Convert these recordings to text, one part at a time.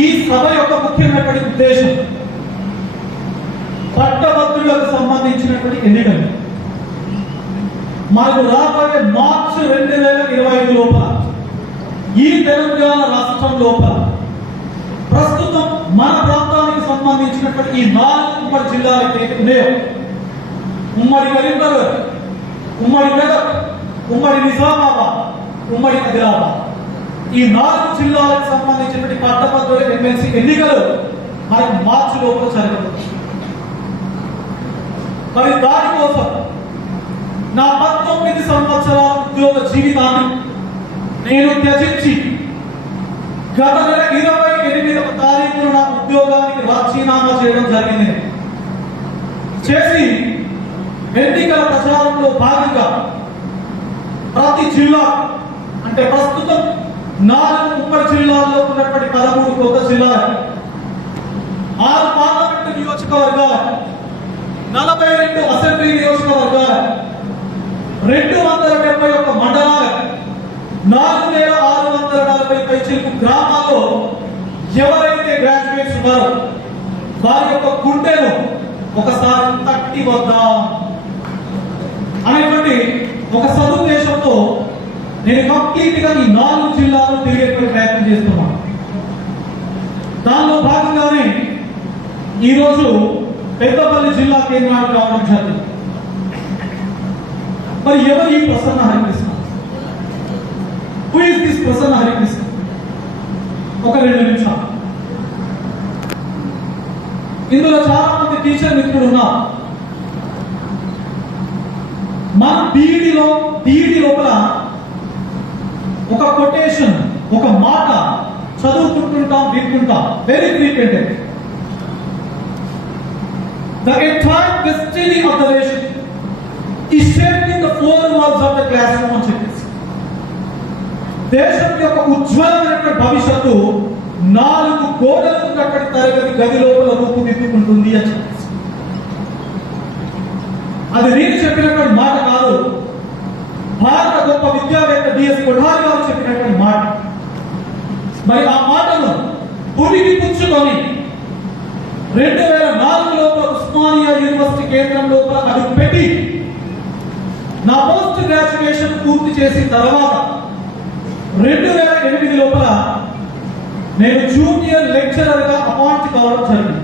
ఈ సభ యొక్క ముఖ్యమైనటువంటి ఉద్దేశం పట్టభద్రులకు సంబంధించినటువంటి ఎన్నికలు మనకు రాబోయే మార్చి 2025 లోపల ఈ తెలంగాణ రాష్ట్రం లోపల ప్రస్తుతం మన ప్రాంతానికి సంబంధించినటువంటి ఈ 4 ఉమ్మడి జిల్లాలు ఉన్నాయో, ఉమ్మడి కరీంనగర్, ఉమ్మడి మెదక్, ఉమ్మడి నిజామాబాద్, ఉమ్మడి ఆదిలాబాద్, ఈ 4 జిల్లాలకు సంబంధించినటువంటి పట్టభద్రుల ఎమ్మెల్సీ ఎన్నికలు మనకు మార్చి లోపల జరగబోతుంది. మరి దానికోసం నా 19 సంవత్సరాల ఉద్యోగ జీవితాన్ని నేను త్యజించి గత నెల 28వ తారీఖున నా ఉద్యోగానికి రాజీనామా చేయడం జరిగింది. చేసి ఎన్నికల ప్రచారంలో భాగంగా ప్రతి జిల్లా అంటే ప్రస్తుతం 4 ఉమ్మడి జిల్లాల్లో ఉన్నటువంటి 13 కొత్త జిల్లాలు, 6 పార్లమెంటు నియోజకవర్గాలు, 42 అసెంబ్లీ నియోజకవర్గాలు, 271 మండలాలు, 4640 పైచిలకు గ్రామాల్లో ఎవరైతే గ్రాడ్యుయేట్స్ ఉన్నారో వారి యొక్క గుండెను ఒకసారి తట్టి వద్దాం అనేటువంటి ఒక సదుద్దేశంతో నేను కంప్లీట్ గా ఈ 4 జిల్లాలు తిరిగేటువంటి ప్రయత్నం చేస్తున్నాను. దానిలో భాగంగానే ఈరోజు పెద్దపల్లి జిల్లా కేంద్రానికి రావడం జరిగింది. మరి ఎవరు ఈ Prasanna Harikrishna? Who is this Prasanna Harikrishna? ఒక 2 నిమిషాలు. ఇందులో చాలా మంది టీచర్ మిత్రులు ఉన్నారు. మన బీఈడి లోపల ఒక కొటేషన్, ఒక మాట చదువుకుంటుంటాం, వింటుంటాం very frequent. The entire destiny of the nation is shaped in the 4 walls of the classroom అని చెప్పేసి దేశం యొక్క ఉజ్వలమైనటువంటి భవిష్యత్తు 4 గోడలు ఉన్నటువంటి తరగతి గది లోపల రూపుదిద్దుకుంటుంది అని చెప్పేసి అది నేను చెప్పినటువంటి మాట కాదు, భారత గొప్ప విద్యావేత్త డిఎస్ కొఠారి గారు చెప్పినటువంటి మాట. మరి ఆ మాటను పులికి పుచ్చుకొని 2004 లోపల ఉస్మానియా యూనివర్సిటీ కేంద్రం లోపల అడుగు పెట్టి నా పోస్ట్ గ్రాడ్యుయేషన్ పూర్తి చేసిన తర్వాత 2008 లోపల నేను జూనియర్ లెక్చరర్ గా అపాయింట్ కావడం జరిగింది.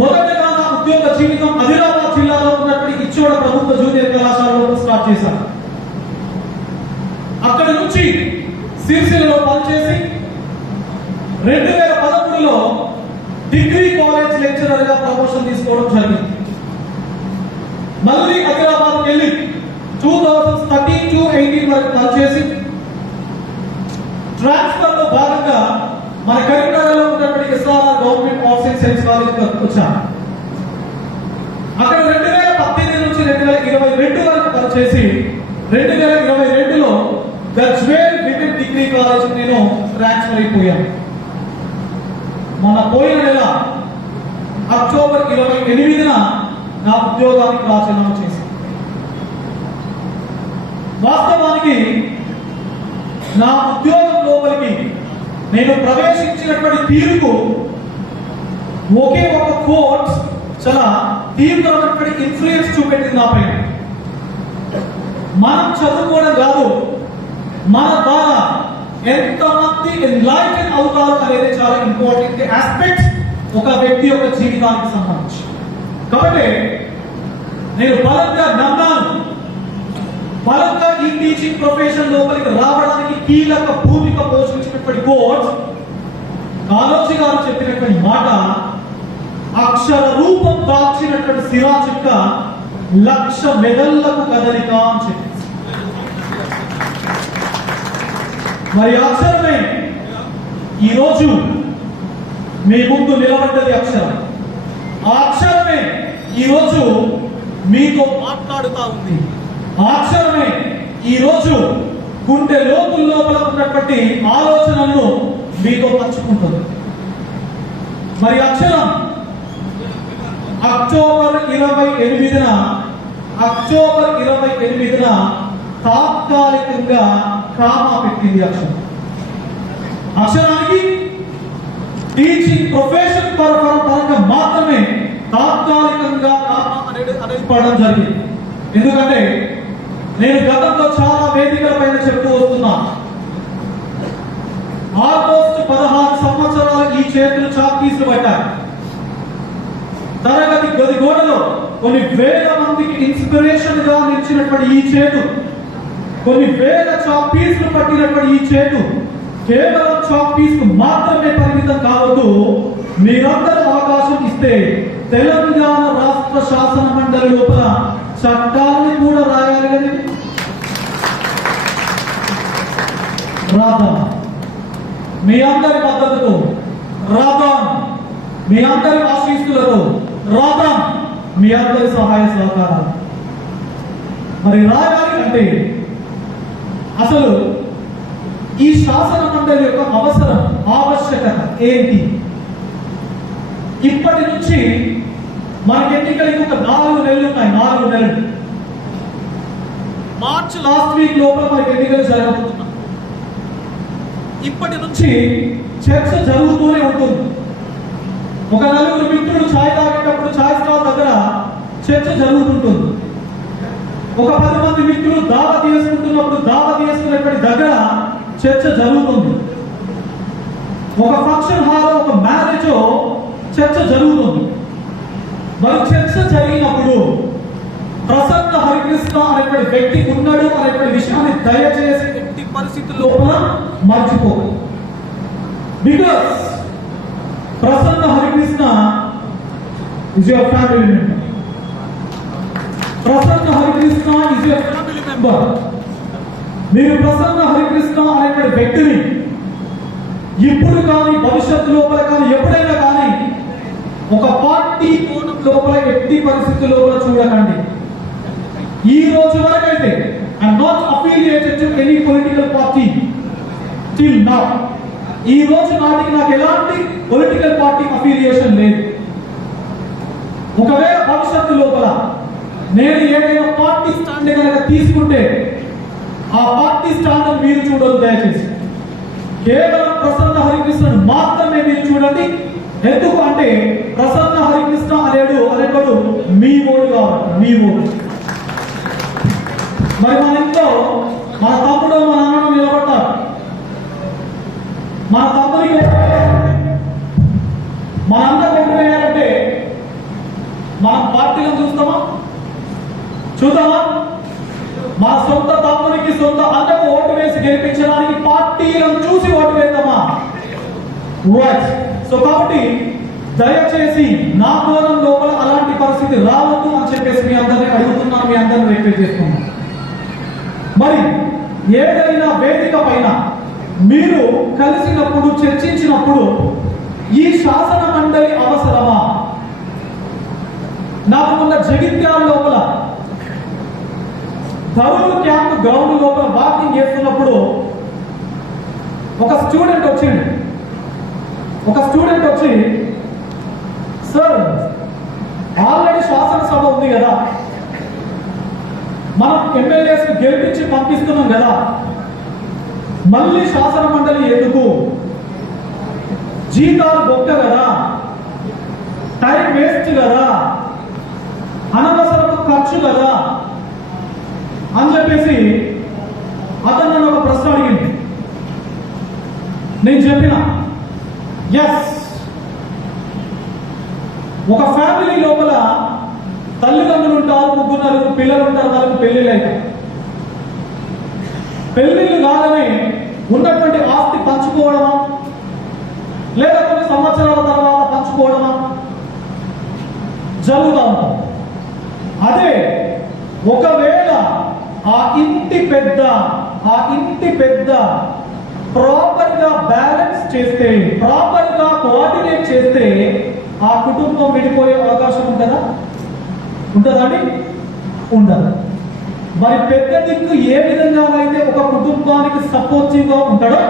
మొదటగా నా ఉద్యోగ జీవితం ఆదిలాబాద్ జిల్లాలో ఉన్నటువంటి ఇచ్చోడ ప్రభుత్వ జూనియర్ కళాశాలలో స్టార్ట్ చేశాను. అక్కడి నుంచి సిరిసిల్లలో పనిచేసి 2013లో డిగ్రీ కాలేజ్ లెక్చరర్ గా ప్రమోషన్ తీసుకోవడం జరిగింది. మళ్ళీ ఆదిలాబాద్ వెళ్ళి 2013 to 18 వరకు పనిచేసి ట్రాన్స్ఫర్ లో భాగంగా మన కరీంనగర్ లో ఉన్నటువంటి SRR government arts and science college వచ్చాను. అక్కడ 2018 నుంచి 2022 వరకు పనిచేసి 2022లో గజ్వేల్ విమెన్ డిగ్రీ కాలేజ్ నేను ట్రాన్స్ఫర్ అయిపోయాను. మన పోయిన నెల అక్టోబర్ 28న నా ఉద్యోగానికి రాజీనామా చేశాను. వాస్తవానికి నా ఉద్యోగం లోపలికి నేను ప్రవేశించినటువంటి తీరుకు ఒకే ఒక కోర్ట్ చాలా తీవ్రమైనటువంటి ఇన్ఫ్లుయెన్స్ చూపెట్టింది నా పైన. మనం చదువుకోవడం కాదు, మన ద్వారా ఎంతమంది ఎన్లైటన్ అవుతారు అనేది చాలా ఇంపార్టెంట్ ఆస్పెక్ట్ ఒక వ్యక్తి యొక్క జీవితానికి సంబంధించి. కాబట్టి నేను బలంగా నమ్మాను, బలంగా ఈ టీచింగ్ ప్రొఫెషన్ లోపలికి రావడానికి కీలక భూమిక పోషించినటువంటి కోచ్ కాళోజీ గారు చెప్పినటువంటి మాట అక్షర రూపం దాల్చినటువంటి సిరాజ్ యొక్క 1,00,000 మెదళ్లకు కదలిక అని చెప్పి. మరి అక్షరమే ఈరోజు మీ ముందు నిలబడ్డది అక్షరం. ఆ అక్షరమే ఈరోజు మీతో మాట్లాడుతూ ఉంది. ఆ అక్షరమే ఈరోజు గుండె లోతుల లోపల ఉన్నటువంటి ఆలోచనలను మీతో పంచుకుంటుంది. మరి అక్షరం అక్టోబర్ 28న తాత్కాలికంగా కామా పెట్టింది అక్షరానికి టీచింగ్ ప్రొఫెషన్ పరంగా మాత్రమే తాత్కాలికంగా కామా అనేది పడడం జరిగింది. ఎందుకంటే నేను గతంలో చాలా వేదికల పైన చెప్తూ వస్తున్నా, ఆల్మోస్ట్ 16 సంవత్సరాలు ఈ చేతులు చాపీసులు పట్టారు. తరగతి గది గోడలో కొన్ని వేల మందికి ఇన్స్పిరేషన్ గా నిలిచినటువంటి ఈ చేతు, కొన్ని వేల చాపీసులు పట్టినటువంటి ఈ చేతు కేవలం చాపీస్ మాత్రమే పరిమితం కావద్దు. మీరందరూ అవకాశం ఇస్తే తెలంగాణ రాష్ట్ర శాసన మండలి లోపల చట్టాలను కూడా రాయాలి కదా. రాద్దాం, మీ అందరి మద్దతుతో రాద్దాం, మీ అందరి ఆశీస్సులతో రాద్దాం, మీ అందరి సహాయ సహకారాలు. మరి రాయాలి అంటే అసలు ఈ శాసన మండలి యొక్క ఆవశ్యకత ఏంటి? ఇప్పటి నుంచి మనకి ఎన్నికలు ఇంకొక 4 నెలలు ఉన్నాయి. 4 నెలలు. మార్చ్ లాస్ట్ వీక్ లోపల మనకి ఎన్నికలు జరగబోతున్నాయి. ఇప్పటి నుంచి చర్చ జరుగుతూనే ఉంటుంది. ఒక 4 మిత్రులు ఛాయ్ తాగేటప్పుడు ఛాయ్ స్టాల్ దగ్గర చర్చ జరుగుతుంటుంది. ఒక 10 మంది మిత్రులు దావా తీసుకుంటున్నప్పుడు దావా తీసుకునేటువంటి దగ్గర చర్చ జరుగుతుంది. ఒక ఫంక్షన్ హాల్, ఒక మ్యారేజ్ చర్చ జరుగుతుంది. మరి చర్చ జరిగినప్పుడు ప్రసన్న హరికృష్ణ అనేటువంటి వ్యక్తి ఉన్నాడు అనేటువంటి విషయాన్ని దయచేసి ఎట్టి పరిస్థితుల్లో మర్చిపోదు. Because Prasanna Harikrishna is your family member. Prasanna Harikrishna is your family member. మీరు ప్రసన్న హరికృష్ణ అనేటువంటి వ్యక్తిని ఇప్పుడు కానీ భవిష్యత్తు లోపల కానీ ఎప్పుడైనా కానీ ఒక పార్టీ కోణం లోపల ఎట్టి పరిస్థితుల్లో చూడకండి. ఈ రోజు వరకైతే I'm not affiliated to any political party till now. ఈ రోజు నాటికి నాకు ఎలాంటి పొలిటికల్ పార్టీ అఫిలియేషన్ లేదు. ఒకవేళ భవిష్యత్తు లోపల నేను ఏదైనా పార్టీ స్టాండ్ కనుక తీసుకుంటే ఆ పార్టీ స్టాండ్ మీరు చూడదు. దయచేసి కేవలం ప్రసన్న హరికృష్ణను మాత్రమే మీరు చూడండి. ఎందుకు అంటే ప్రసన్న హరికృష్ణ అనేవాడు మీ ఓడు కాబట్టి, మీ ఓడు. మరి మన ఇంట్లో మన తమ్ముడు మన అన్నను నిలబడతారు. మన తమ్ముడికి మన అన్న కొట్టు వేయాలంటే మన పార్టీలను చూస్తామా? చూద్దామా? మా సొంత తమ్ముడికి సొంత అన్నకు ఓటు వేసి గెలిపించడానికి పార్టీలను చూసి ఓటు వేద్దామా? సో కాబట్టి దయచేసి నా కోణం లోపల అలాంటి పరిస్థితి రావద్దు అని చెప్పేసి మీ అందరినీ అడుగుతున్నాను, మీ అందరిని రిక్వెస్ట్ చేస్తున్నాను. మరి ఏదైనా వేదిక పైన మీరు కలిసినప్పుడు చర్చించినప్పుడు ఈ శాసన మండలి అవసరమా? నాకు మొన్న జగిత్యాల లోపల ధరువు క్యాంప్ గ్రౌండ్ లోపల వాకింగ్ చేస్తున్నప్పుడు ఒక స్టూడెంట్ వచ్చి సార్ ఆల్రెడీ శాసనసభ ఉంది కదా, మనం ఎమ్మెల్యేస్ గెలిపించి పంపిస్తున్నాం కదా, మళ్ళీ శాసన మండలి ఎందుకు? జీతాలు బొక్క కదా, టైం వేస్ట్ కదా, అనవసరపు ఖర్చు కదా అని చెప్పేసి అతను నన్ను ఒక ప్రశ్న అడిగింది. నేను చెప్పిన ఎస్, ఒక ఫ్యామిలీ లోపల తల్లిదండ్రులు ఉంటారు, 3-4 పిల్లలు ఉంటారు, వాళ్ళకి పెళ్లిళ్ళు అవుతాయి. పెళ్లిళ్ళు కాగానే ఉన్నటువంటి ఆస్తి పంచుకోవడమా లేదా కొన్ని సంవత్సరాల తర్వాత పంచుకోవడమా జరుగుతూ ఉంటాం. అదే ఒకవేళ ఆ ఇంటి పెద్ద ప్రాపర్ గా బ్యాలెన్స్ చేస్తే, ప్రాపర్ గా కోఆర్డినేట్ చేస్తే ఆ కుటుంబం విడిపోయే అవకాశం ఉంటుందా? ఉంటుందండి? ఉండదు. మరి పెద్ద దిక్కు ఏ విధంగా అయితే ఒక కుటుంబానికి సపోర్టివ్ గా ఉంటాడో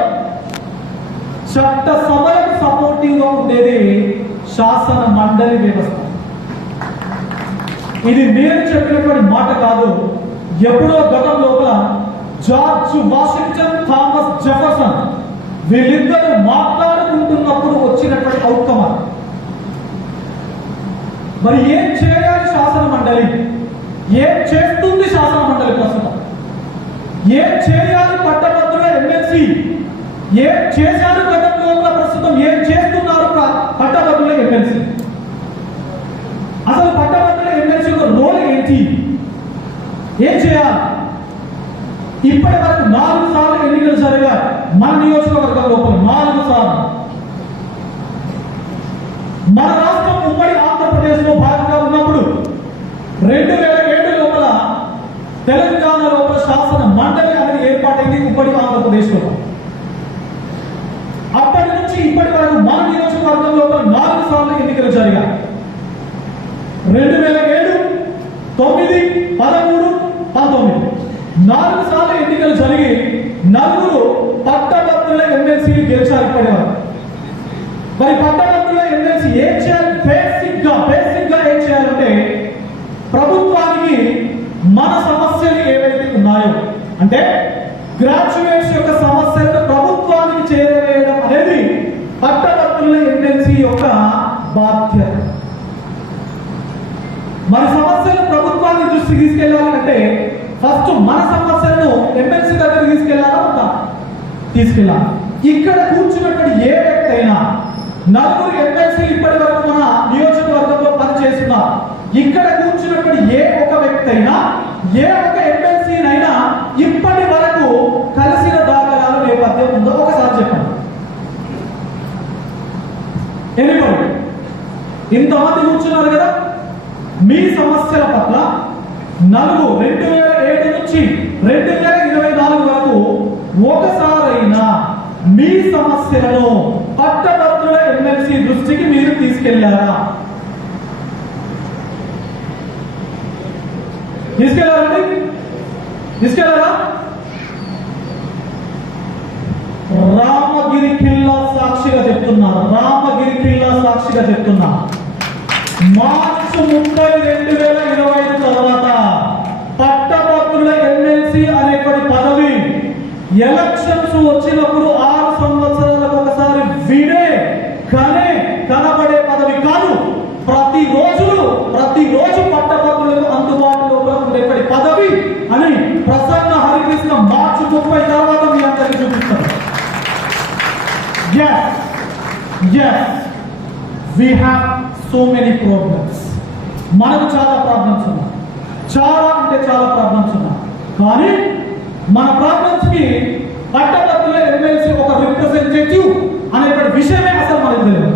చట్ట సభలకు సపోర్టివ్ గా ఉండేది శాసన మండలి వ్యవస్థ. ఇది నేను చెప్పినటువంటి మాట కాదు. ఎప్పుడో గతం లోపల జార్జ్ వాషింగ్టన్, థామస్ జెఫర్సన్ వీళ్ళిద్దరూ మాట్లాడుకుంటున్నప్పుడు వచ్చినటువంటి అవుట్కమ్. మరి ఏం చేయాలి శాసన మండలి, ఏం చేస్తుంది శాసన మండలి ప్రస్తుతం, ఏం చేయాలి పట్టభద్రుల ఎమ్మెల్సీ, ఏం చేశారు గతం లోపల, ప్రస్తుతం ఏం చేస్తున్నారు పట్టభద్రుల ఎమ్మెల్సీ, అసలు పట్టభద్రుల ఎమ్మెల్సీ యొక్క రోల్ ఏంటి, ఏం చేయాలి? ఇప్పటి వరకు 4 సార్లు ఎన్నికలు జరిగాయి మన నియోజకవర్గం లోపల, 4 సార్లు. మన రాష్ట్రం ఉమ్మడి ఆంధ్రప్రదేశ్ లో భాగంగా ఉన్నప్పుడు 2007 లోపల తెలంగాణ లోపల శాసన మండలి అనేది ఏర్పాటైంది ఉమ్మడి ఆంధ్రప్రదేశ్ లో. అప్పటి నుంచి ఇప్పటి వరకు మన నియోజకవర్గం లోపల 4 సార్లు ఎన్నికలు జరిగాయి. 2007, 9, 13, 19 4 సార్లు ఎన్నికలు జరిగి 4 పట్టభద్రుల ఎమ్మెల్సీ గెలిచారు ఇప్పటి వరకు. మరి పట్టభద్రుల ఎమ్మెల్సీ ఏం చేయాలి? బేసిక్ గా ఏం చేయాలంటే ప్రభుత్వానికి మన సమస్యలు ఏవైతే ఉన్నాయో, అంటే గ్రాడ్యుయేట్స్ యొక్క సమస్యలను ప్రభుత్వానికి చేరవేయడం అనేది పట్టభద్రుల ఎమ్మెల్సీ యొక్క బాధ్యత. మన సమస్యలు ప్రభుత్వానికి దృష్టికి తీసుకెళ్లాలంటే ఫస్ట్ మన సమస్యలను ఎమ్మెల్సీ దగ్గర తీసుకెళ్లాలా, తీసుకెళ్ళాలి. ఇక్కడ కూర్చున్నప్పుడు ఏ వ్యక్తి అయినా 4 ఎమ్మెల్సీ ఇప్పటి వరకు మన నియోజకవర్గంలో పనిచేస్తున్నారు. ఇక్కడ కూర్చున్నప్పుడు ఏ ఒక వ్యక్తి అయినా, ఏ ఒక ఎమ్మెల్సీనైనా ఇప్పటి వరకు కలిసిన దాఖలాలు నేపథ్యం ఉందో ఒకసారి చెప్పండి. ఎనిపడి ఇంతమంది కూర్చున్నారు కదా, మీ సమస్యల పట్ల 2007 నుంచి 2024 వరకు ఒకసారైనా మీ సమస్యలను పట్టభద్రుల ఎమ్మెల్సీ దృష్టికి మీరు తీసుకెళ్లారా? తీసుకెళ్లారండి? తీసుకెళ్లారా? రామగిరి ఖిల్లా సాక్షిగా చెప్తున్నా, రామగిరి ఖిల్లా సాక్షిగా చెప్తున్నా, మార్చి 30, 2025 తర్వాత పట్టభద్రుల ఎమ్మెల్సీ అనేటువంటి పదవి ఎలక్షన్స్ వచ్చినప్పుడు 6 సంవత్సరాలకు ఒకసారి వీడే కనబడే పదవి కాదు. ప్రతిరోజు పట్టభద్రులకు అందుబాటులో ఉండేటువంటి పదవి అని ప్రసన్న హరికృష్ణ మార్చి 30 తర్వాత మీ అందరికీ చూపిస్తారు. Yes, we have so many problems. మనకు చాలా ప్రాబ్లమ్స్ ఉన్నాయి, చాలా అంటే చాలా ప్రాబ్లమ్స్ ఉన్నాయి. కానీ మన ప్రాబ్లమ్స్ కి పట్టభద్రుల ఎమ్మెల్సీ ఒక రిప్రజెంటేటివ్ అనేటువంటి విషయమే అసలు మనకు తెలియదు.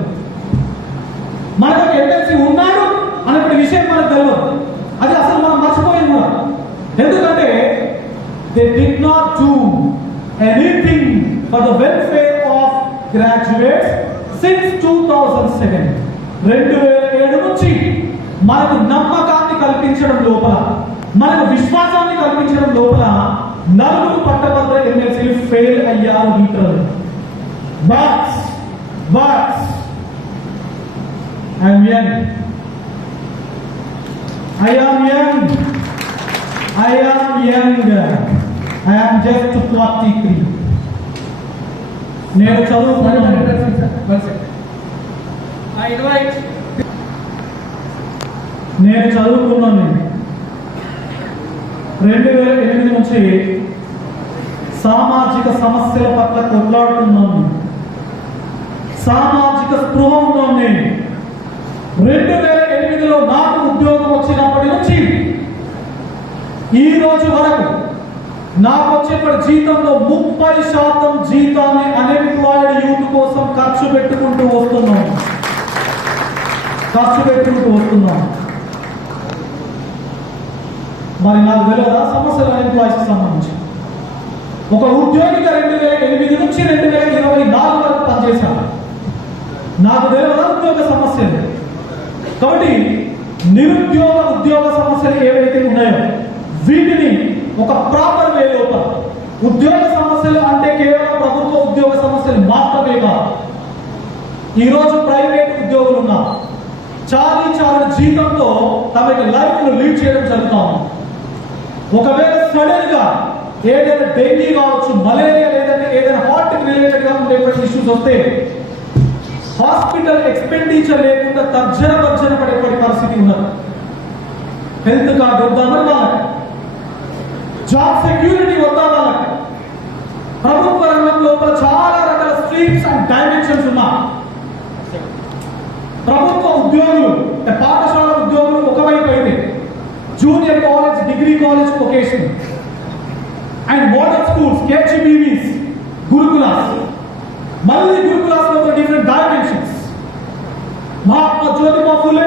మనకు ఒక ఎమ్మెల్సీ ఉన్నాడు అనేటువంటి విషయం మనకు తెలియదు. అది అసలు మనం మర్చిపోయింది కూడా. ఎందుకంటే they did not do anything for the welfare of graduates since 2007. 2007 నుంచి మనకు నమ్మకాన్ని కల్పించడం లోపల, మనకు విశ్వాసాన్ని కల్పించడం లోపల 4 పట్టభద్ర ఎమ్మెల్సీలు ఫెయిల్ అయ్యారు literal. But I am young. I am just 43. నేను చదువుకున్నాను. నేను చదువుకున్నాను. 2008 నుంచి సామాజిక సమస్యల పట్ల కొట్లాడుతున్నాను. సామాజిక స్పృహ ఉన్నాను. నేను 2008లో నాకు ఉద్యోగం వచ్చినప్పటి నుంచి ఈ రోజు వరకు నాకు వచ్చేప్పటి జీతంలో 30% జీతాన్ని అన్ఎంప్లాయిడ్ యూత్ కోసం ఖర్చు పెట్టుకుంటూ వస్తున్నాం. మరి నాకు తెలియదా సమస్యలు అన్ఎంప్లాయిస్ సంబంధించి? ఒక ఉద్యోగిగా 2008 నుంచి 2024 వరకు పనిచేశాను. నాకు తెలియదా ఉద్యోగ సమస్యలు? కాబట్టి నిరుద్యోగ ఉద్యోగ సమస్యలు ఏవైతే ఉన్నాయో వీటిని ఒక ప్రాపర్ వే లోపల, ఉద్యోగ సమస్యలు అంటే కేవలం ప్రభుత్వ ఉద్యోగ సమస్యలు మాత్రమే కాదు, ఈరోజు ప్రైవేట్ ఉద్యోగులు ఉన్నారు, చాలీ జీతంతో తమ యొక్క లైఫ్ను లీడ్ చేయడం జరుగుతా ఉంది. ఒకవేళ సడన్ గా ఏదైనా డెంగీ కావచ్చు, మలేరియా, లేదంటే ఏదైనా హార్ట్ రిలేటెడ్ గా ఉండేటువంటి ఇష్యూస్ వస్తే హాస్పిటల్ ఎక్స్పెండిచర్ లేకుండా తర్జన పడేటువంటి పరిస్థితి ఉన్నది. హెల్త్ కార్డు వద్దా మరి వాళ్ళకి, జాబ్ సెక్యూరిటీ వద్దా వాళ్ళకి. ప్రభుత్వ రంగం లోపల చాలా రకాల స్ట్రీమ్స్ అండ్ డైమెన్షన్స్ ఉన్నాయి. ప్రభుత్వ ఉద్యోగులు, పాఠశాల ఉద్యోగులు ఒకవైపు అయితే, junior college, degree college, vocation and model schools, KGBVs, gurukulas, మళ్ళీ గురుకులాస్ లో different dimensions. Mahatma Jyotiba Phule,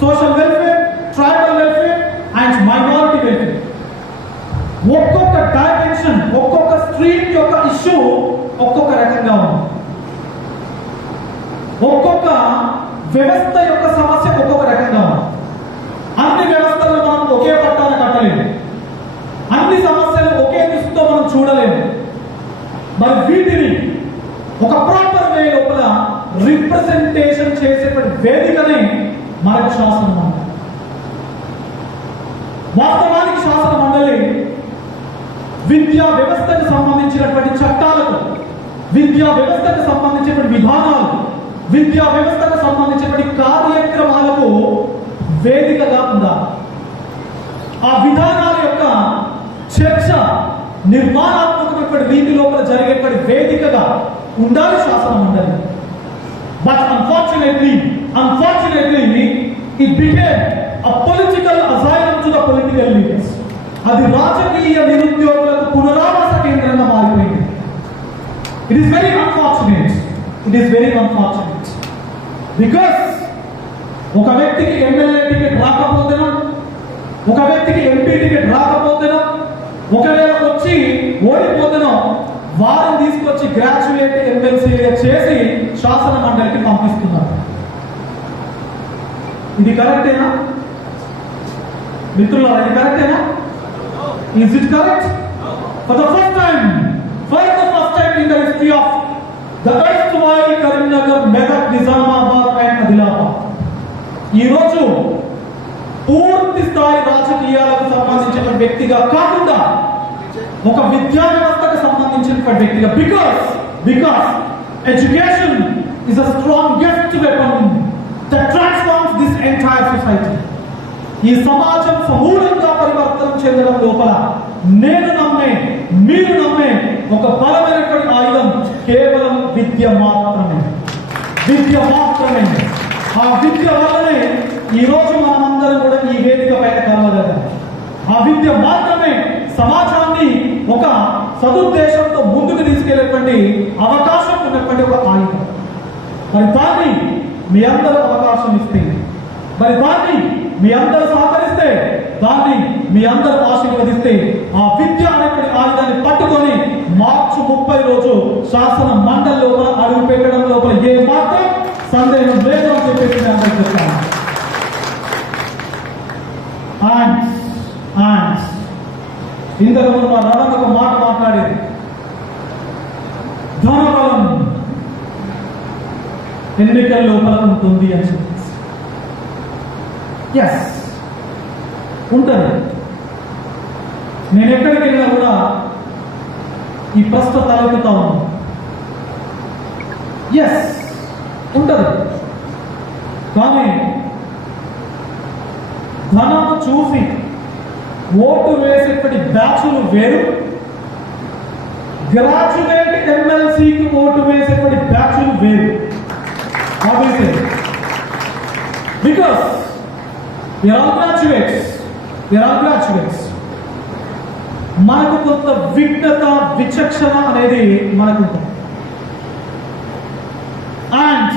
social welfare, tribal welfare and minority welfare. ఒక్కొక్క డైమెన్షన్, ఒక్కొక్క స్ట్రీమ్ యొక్క ఇష్యూ ఒక్కొక్క రకంగా ఉంది. ఒక్కొక్క వ్యవస్థ యొక్క సమస్య ఒక్కొక్క రకంగా ఉంది. అన్ని వ్యవస్థలను మనం ఒకే పట్టాన కట్టలేము, అన్ని సమస్యలు ఒకే దృష్టితో మనం చూడలేము. మరి వీటిని ఒక ప్రాపర్ వే లోపల రిప్రజెంటేషన్ చేసేటువంటి వేదికనే మనకు శాసన మండలి. వాస్తవానికి శాసన మండలి విద్యా వ్యవస్థకు సంబంధించినటువంటి చట్టాలకు, విద్యా వ్యవస్థకు సంబంధించినటువంటి విధానాలు, విద్యా వ్యవస్థకు సంబంధించినటువంటి కార్యక్రమాలకు వేదికగా ఉండాలి. ఆ విధానాల యొక్క చర్చ నిర్మాణాత్మకమైన రీతి లోపల జరిగేటువంటి వేదికగా ఉండాలి శాసన మండలి. But unfortunately it became a political asylum to the political leaders. అది రాజకీయ నిరుద్యోగులకు పునరావాస కేంద్రంగా మారిపోయింది. It is very unfortunate. Because ఒక వ్యక్తికి ఎమ్మెల్యే టికెట్ రాకపోతేనో, ఒక వ్యక్తికి ఎంపీ టికెట్ రాకపోతేనో, ఒకవేళ వచ్చి ఓడిపోతేనో వారిని తీసుకొచ్చి గ్రాడ్యుయేట్ ఎమ్మెల్సీగా చేసి శాసన మండలికి పంపిస్తున్నారు. ఇది కరెక్టేనా మిత్రులారా? ఇది కరెక్టేనా? Is it correct? For the first time in the history of the erstwhile Karimnagar, Medak, Nizamabad and Adilabad, ఈ రోజు పూర్తి స్థాయి రాజకీయాలకు సంబంధించిన వ్యక్తిగా కాకుండా ఒక విద్యా వ్యవస్థకు సంబంధించిన వ్యక్తిగా, because education is a strongest weapon that transforms this entire society. ఈ సమాజం సమూలంగా పరివర్తన చెందడం లోపల నేను నమ్మే, మీరు నమ్మే ఒక బలమైనటువంటి ఆయుధం కేవలం విద్య మాత్రమే. ఆ విద్య వల్లనే ఈ రోజు మనమందరం కూడా ఈ వేదిక పైన కలవగలం. ఆ విద్య మాత్రమే సమాజాన్ని ఒక సదుద్దేశంతో ముందుకు తీసుకెళ్లేటువంటి అవకాశం ఉన్నటువంటి ఒక ఆయుధం. మరి దాన్ని మీ అందరూ అవకాశం ఇస్తే, మరి దాన్ని మీ అందరూ సహకరిస్తే, దాన్ని మీ అందరూ ఆశీర్వదిస్తే, ఆ విద్య అనేటువంటి ఆయుధాన్ని పట్టుకొని మార్చి 30 రోజు శాసన మండలి లోపల అడుగు పెట్టడం లోపల ఏ మాత్రం సందేహం లేదు అని చెప్పేసి నేను అందరికీ చెప్తాను. ఇంతకు ముందు మా రవణ ఒక మాట మాట్లాడేది, ధనబలం ఎన్నికల లోపల ఉంటుంది అని చెప్పేసి. ఎస్, ఉంటుంది. నేను ఎక్కడికి వెళ్ళినా కూడా ఈ ప్రశ్న తలెత్తుతా ఉన్నాను. ఎస్, ఉంటుంది. కానీ ధనం చూసి ఓటు వేసేటువంటి బ్యాచులు వేరు, గ్రాడ్యుయేట్ ఎమ్మెల్సీకి ఓటు వేసేటువంటి బ్యాచులు వేరు. Obviously, because we are all graduates. మనకు కొంత విఘ్నత, విచక్షణ అనేది మనకు ఉంటుంది. అండ్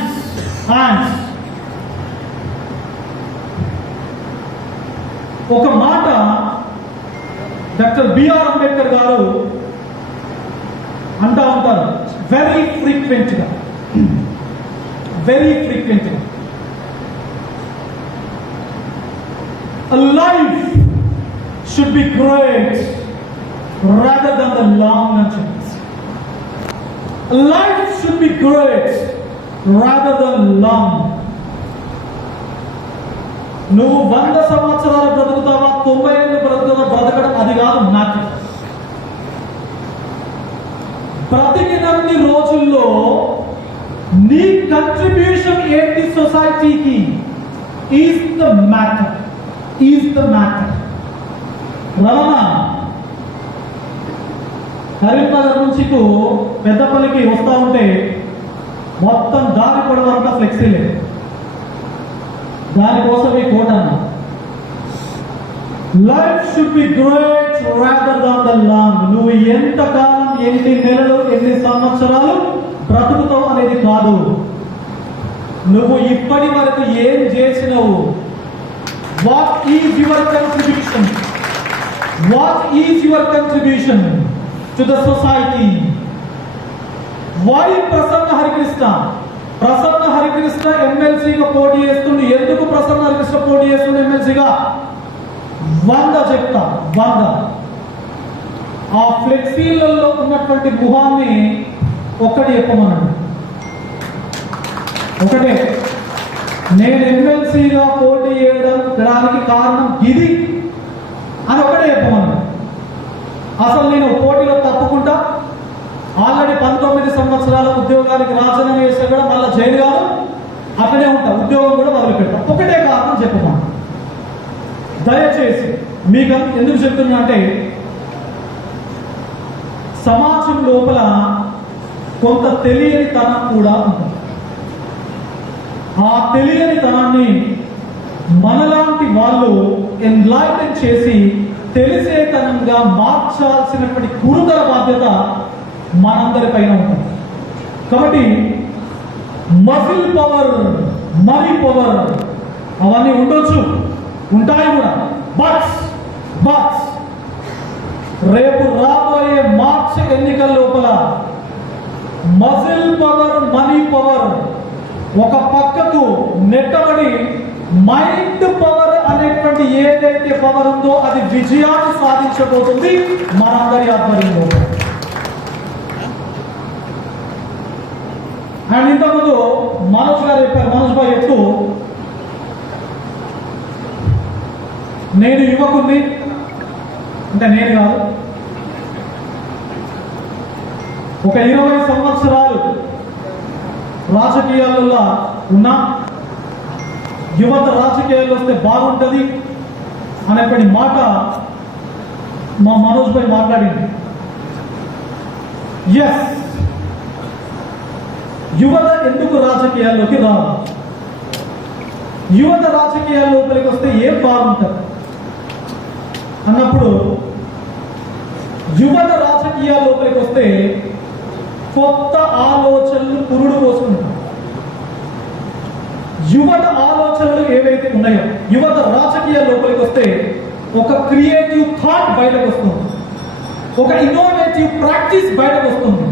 ఒక మాట డాక్టర్ బిఆర్ అంబేద్కర్ గారు అంటా ఉంటారు వెరీ ఫ్రీక్వెంట్ గా. A life should be great rather than the long nonsense. A life should be great rather than long. నువ్వు 100 సంవత్సరాలు బ్రతుకుతావా, 90 ఏళ్ళు బ్రతకడం అది కాదు మ్యాటర్. బ్రతికినన్ని రోజుల్లో నీ కంట్రిబ్యూషన్ ఏంటి సొసైటీకి is the matter. Ramana Karimnagar నుంచి పెద్దపల్లికి వస్తా ఉంటే మొత్తం దారి పొడవంతా ఫ్లెక్సీ లేదు. దానికోసం ఈ కోట అన్నా, life should be great rather than the long. నువ్వు ఎంతకాలం, ఎన్ని నెలలు, ఎన్ని సంవత్సరాలు బ్రతుకుతావు అనేది కాదు, నువ్వు ఇప్పటి వరకు ఏం చేసినావు. What is your contribution? What is your contribution to the society? Why Prasanna Harikrishna ఎమ్మెల్సీగా పోటీ చేస్తుండే? ఎందుకు ప్రసన్న హరికృష్ణ పోటీ చేస్తుండే ఎమ్మెల్సీగా? 100 చెప్తా, 100. ఆ ఫ్లెక్సీలలో ఉన్నటువంటి ముఖాన్ని ఒక్కటి చెప్పమన్నాడు. ఒకటే, నేను ఎమ్మెల్సీగా పోటీ చేయడానికి కారణం ఇది అని ఒకటే చెప్పమన్నాడు. అసలు నేను పోటీలో తప్పుకుంటా, ఆల్రెడీ 19 సంవత్సరాల ఉద్యోగానికి రాజీనామా చేస్తే కూడా మళ్ళీ జైలు కాదు, అక్కడే ఉంటా, ఉద్యోగం కూడా వదిలిపెట్టా. ఒకటే కారణం చెప్పమన్నాడు. దయచేసి మీకు ఎందుకు చెప్తున్నా అంటే, సమాజం లోపల కొంత తెలియని తనం కూడా ఉంటుంది. ఆ తెలియని తనాన్ని మనలాంటి వాళ్ళు ఎన్లైటన్ చేసి తెలిసేతనంగా మార్చాల్సినటువంటి గురుతర బాధ్యత మనందరి పైన ఉంటుంది. కాబట్టి మజిల్ పవర్, మనీ పవర్ అవన్నీ ఉండొచ్చు, ఉంటాయి కూడా. బట్ రేపు రాబోయే మార్చ్ ఎన్నికల లోపల మజిల్ పవర్, మనీ పవర్ ఒక పక్కకు నెట్టబడి మైండ్ పవర్ అనేటువంటి ఏదైతే పవర్ ఉందో అది విజయాన్ని సాధించబోతుంది మనందరి ఆధ్వర్యంలో. అండ్ ఇంతకుముందు మనోజ్ గారు చెప్పారు, మనోజ్ భాయ్ చెప్తూ, నేను యువకుడిని అంటే నేను కాదు, ఒక 20 సంవత్సరాలు రాజకీయాలలో ఉన్నా, యువత రాజకీయాల్లో వస్తే బాగుంటుంది అనేటువంటి మాట మా మనోజ్ భాయ్ మాట్లాడింది. ఎస్, యువత ఎందుకు రాజకీయాల్లోకి రాదు? యువత రాజకీయాల లోపలికి వస్తే ఏం బాగుంటుంది అన్నప్పుడు, యువత రాజకీయాల లోపలికి వస్తే కొత్త ఆలోచనలు పురుడు పోసుకుంటారు. యువత ఆలోచనలు ఏవైతే ఉన్నాయో, యువత రాజకీయ లోపలికి వస్తే ఒక క్రియేటివ్ థాట్ బయటకు వస్తుంది, ఒక ఇన్నోవేటివ్ ప్రాక్టీస్ బయటకు వస్తుంది.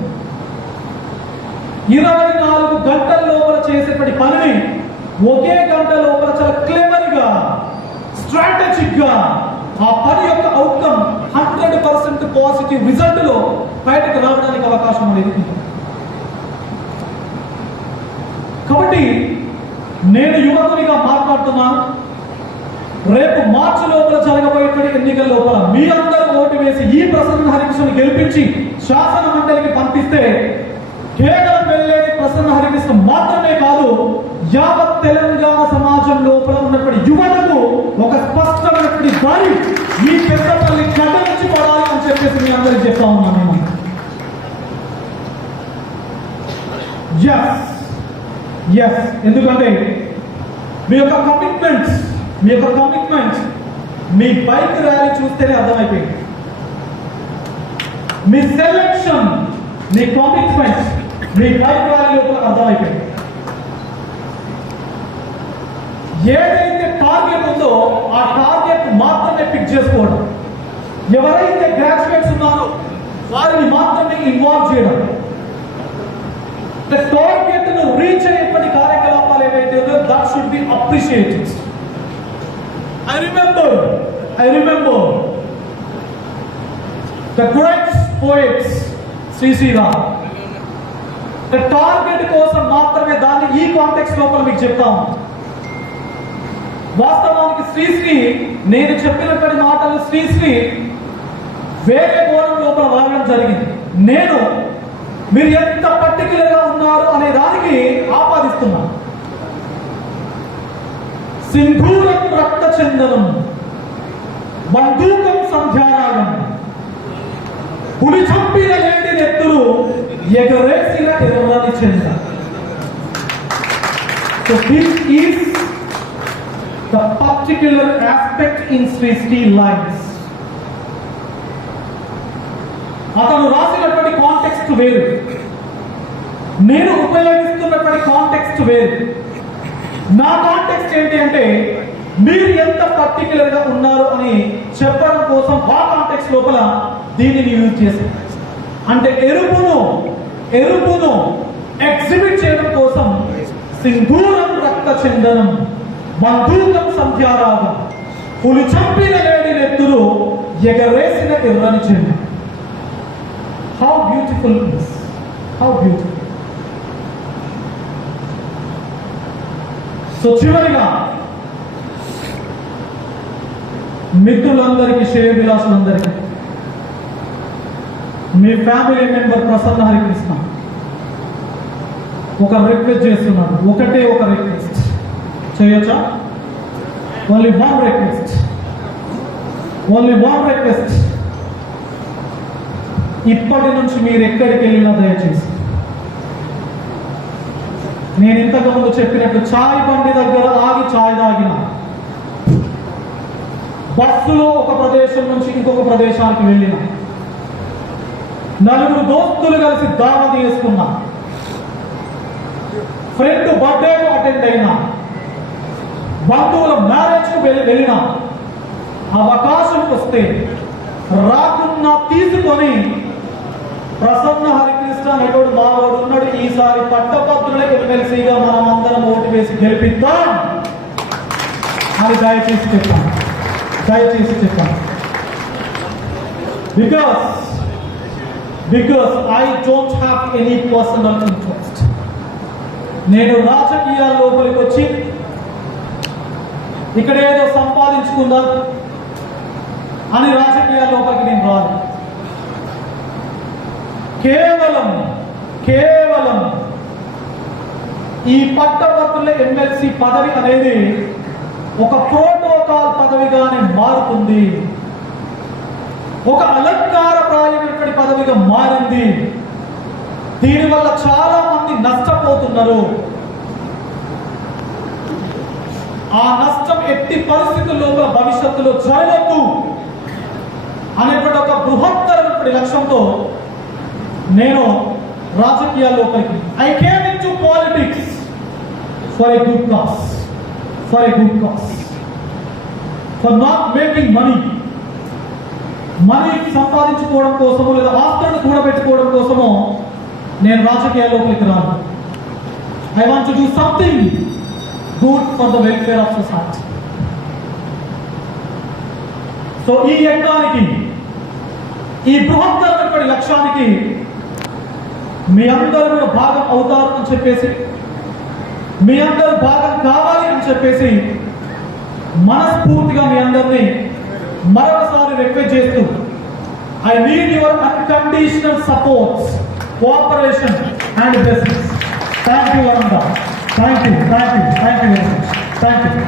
24 గంటల లోపల చేసేటువంటి పనిని ఒకే గంట లోపల చాలా క్లెవర్గా, స్ట్రాటజిక్ గా ఆ పని యొక్క అవుట్కమ్ 100% పాజిటివ్ రిజల్ట్ లో బయటకు రావడానికి అవకాశం అనేది. కాబట్టి నేను యువకునిగా మాట్లాడుతున్నాను. రేపు మార్చి లోపల జరగబోయేటువంటి ఎన్నికల లోపల మీ అందరూ ఓటు వేసి ఈ ప్రసన్న హరికృష్ణను గెలిపించి శాసన మండలికి పంపిస్తే కేవలం వెళ్ళేది ప్రసన్న హరికృష్ణ మాత్రమే కాదు, యావత్ తెలంగాణ సమాజం లోపల ఉన్నటువంటి యువతకు ఒక స్పష్టమైనటువంటి దారి ఈ పెద్దపల్లి గడ్డ నుంచి పడాలి అని చెప్పేసి మీ అందరికి చెప్తా ఉన్నాను నేను. ఎందుకంటే మీ యొక్క కమిట్మెంట్ మీ బైక్ ర్యాలీ చూస్తేనే అర్థమైపోయింది. మీ సెలెక్షన్, మీ కమిట్మెంట్ మీ బైక్ ర్యాలీ లోపల అర్థమైపోయింది. ఏదైతే టార్గెట్ ఉందో ఆ టార్గెట్ మాత్రమే పిక్ చేసుకోవడం, ఎవరైతే గ్రాడ్యుయేట్స్ ఉన్నారో వారిని మాత్రమే ఇన్వాల్వ్ చేయడం, టార్గెట్ ను రీచ్ అయ్యేటువంటి కార్యకలాపాలు ఏవైతే ఉందో that should be appreciated. I remember the great poets Sri Sri గారు టార్గెట్ కోసం మాత్రమే దాన్ని కాంటెక్స్ట్ లోపల మీకు చెప్తాను. వాస్తవానికి శ్రీశ్రీ, నేను చెప్పినటువంటి మాటలు శ్రీశ్రీ వేరే కోణం లోపల వాడడం జరిగింది. నేను మీరు ఎంత పర్టికులర్ గా ఉన్నారు అనే దానికి ఆపాదిస్తున్నాను. సింధూరం రక్త చందనం, బంధూకం సంధ్యారాగం, పులి చంపిన లేడి నెత్తురు, ఎగరేసిన ఎర్రని చెంద. So this is the particular aspect in Srishti lines. అతను రాసినటువంటి కాంటెక్స్ట్ వేరు, నేను ఉపయోగిస్తున్నటువంటి కాంటెక్స్ట్ వేరు. నా కాంటెక్స్ట్ ఏంటి అంటే మీరు ఎంత పర్టికులర్ గా ఉన్నారు అని చెప్పడం కోసం ఆ కాంటెక్స్ట్ లోపల దీనిని యూజ్ చేశాను. అంటే ఎరుపును ఎగ్జిబిట్ చేయడం కోసం సింధూరం రక్త చందనం, బంధూకం సంధ్యారాగం, పులి చంపిన లేడి నెత్తురు, ఎగరేసిన ఎర్రని చెండు. How beautiful is, how beautiful. So చివరిగా మిత్రులందరికీ, శ్రేయోభిలాషులందరికీ, మీ ఫ్యామిలీ మెంబర్ ప్రసన్న హరికృష్ణ ఒక రిక్వెస్ట్ చేస్తున్నాడు. ఒకటే ఒక రిక్వెస్ట్ చేయొచ్చా? Only one request, only one request. ఇప్పటి నుంచి మీరు ఎక్కడికి వెళ్ళినా దయచేసి, నేను ఇంతకు ముందు చెప్పినట్టు చాయ్ బండి దగ్గర ఆగి చాయ్ తాగిన, బస్సులో ఒక ప్రదేశం నుంచి ఇంకొక ప్రదేశానికి వెళ్ళిన, నలుగురు దోస్తులు కలిసి దావత్ చేసుకున్నా, ఫ్రెండ్ బర్త్డేకు అటెండ్ అయినా, బంధువుల మ్యారేజ్ కు వెళ్ళిన, అవకాశం వస్తే రాకున్నా తీసుకొని ప్రసన్న హరికృష్ణ అనేటోడు మావాడు ఉన్నాడు, ఈసారి పట్టభద్రుల ఎమ్మెల్సీగా మనం అందరం ఓటు వేసి గెలిపిద్దాం అని దయచేసి చెప్పాను, దయచేసి చెప్పాను. Because I don't have any personal interest. నేను రాజకీయాల లోపలికి వచ్చి ఇక్కడ ఏదో సంపాదించుకుందాం అని రాజకీయాల లోపలికి నేను రాదు. కేవలం ఈ పట్టభద్రుల ఎమ్మెల్సీ పదవి అనేది ఒక ప్రోటోకాల్ పదవిగానే మారుతుంది, ఒక అలంకారప్రాయమైనటువంటి పదవిగా మారింది. దీనివల్ల చాలా మంది నష్టపోతున్నారు. ఆ నష్టం ఎట్టి పరిస్థితుల్లో భవిష్యత్తులో జరగదు అనేటువంటి ఒక బృహత్తరమైనటువంటి లక్ష్యంతో నేను రాజకీయాల్లోకి, I came in to politics for a good cause, for a good cause, for not making money సంపాదించుకోవడం కోసమో లేదా ఆస్తులను కూడబెట్టుకోవడం కోసమో నేను రాజకీయాల్లోకి రాను. I want to do something good for the welfare of society. So ఈ యజ్ఞానికి, ఈ బృహత్తరమైనటువంటి లక్ష్యానికి మీ అందరూ కూడా భాగం అవుతారు అని చెప్పేసి, మీ అందరూ భాగం కావాలి అని చెప్పేసి మనస్ఫూర్తిగా మీ అందరినీ మరొకసారి రిక్వెస్ట్ చేస్తూ, I need your unconditional support, cooperation and blessings. Thank you Anantha, thank you very much, thank you.